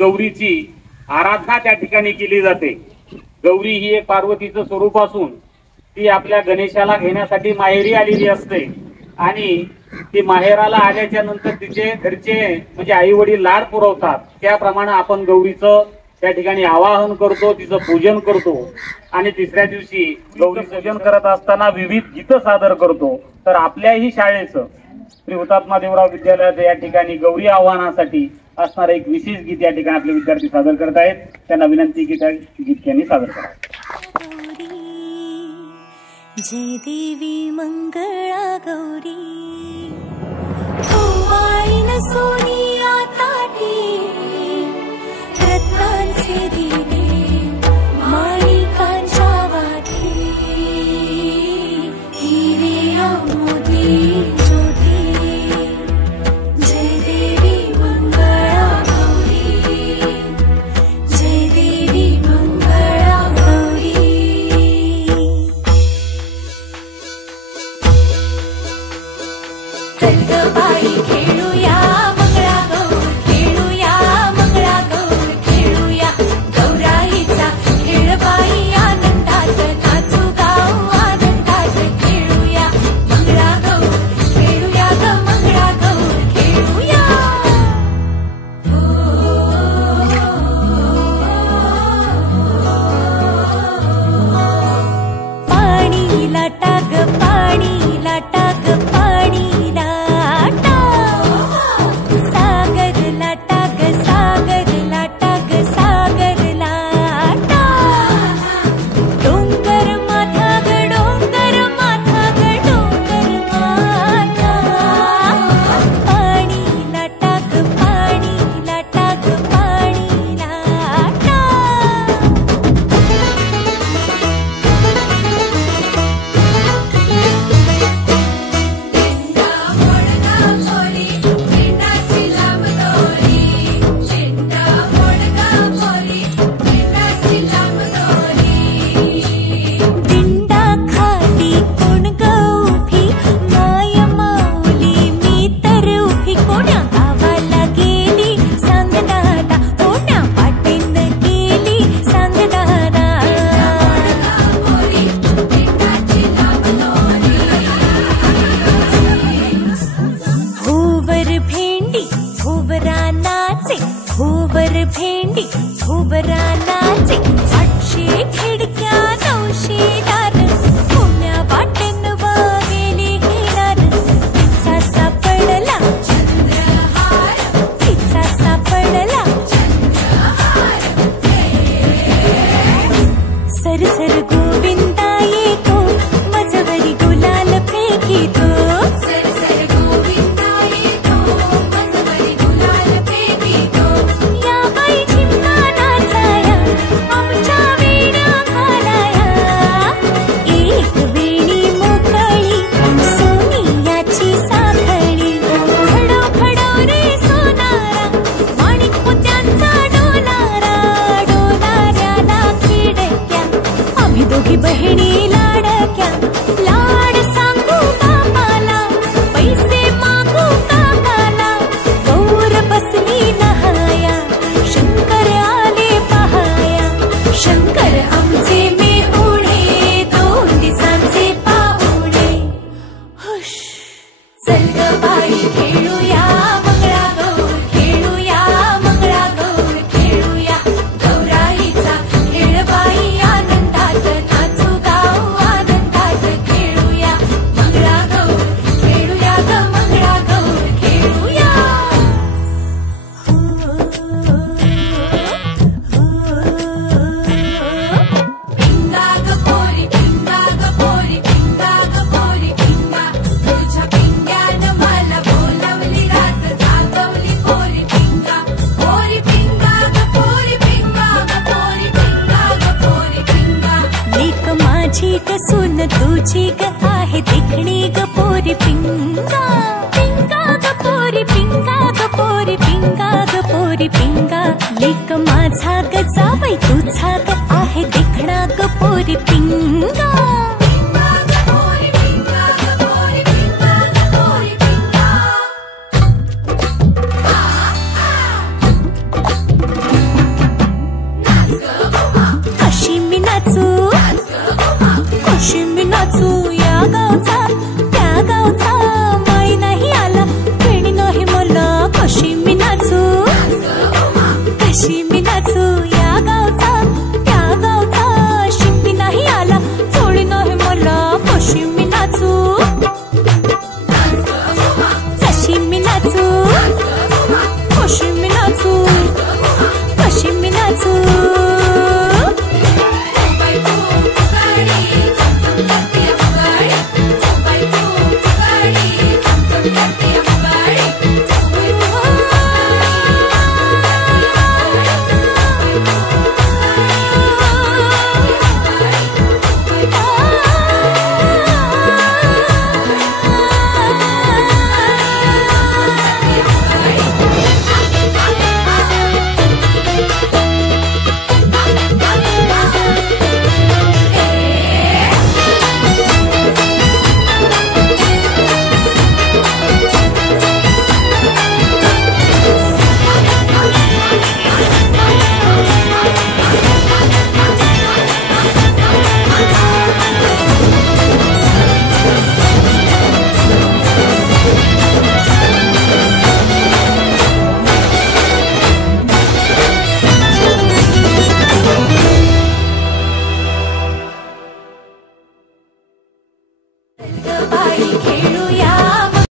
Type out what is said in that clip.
गौरीची आराधना त्या ठिकाणी केली जाते। गौरी ही एक पार्वतीचं स्वरूप असून ती आपल्या गणेशाला घेण्यासाठी माहेरी आलेली असते आणि ती माहेराला आल्याच्या नंतर तिचे घरचे म्हणजे आई वडील लाड पुरवतात। त्याप्रमाणे आपण गौरीचं त्या ठिकाणी आवाहन करतो, तिचं पूजन करतो आणि तिसऱ्या दिवशी गौरी पूजन करत असताना विविध गीतं सादर करतो। तर आपल्याही शाळेचं श्री हुतात्मा देवराव विद्यालयात या ठिकाणी गौरी आव्हानासाठी असणारे एक विशेष गीत या ठिकाणी आपले विद्यार्थी सादर करत आहेत। त्यांना विनंती की त्या गीत त्यांनी सादर करावं। जय देवी मंगळा गौरी ओवाळीन सोनिया ताटी रत्नांचे दिवे माणिकांच्या वाती हिरे मोती अशी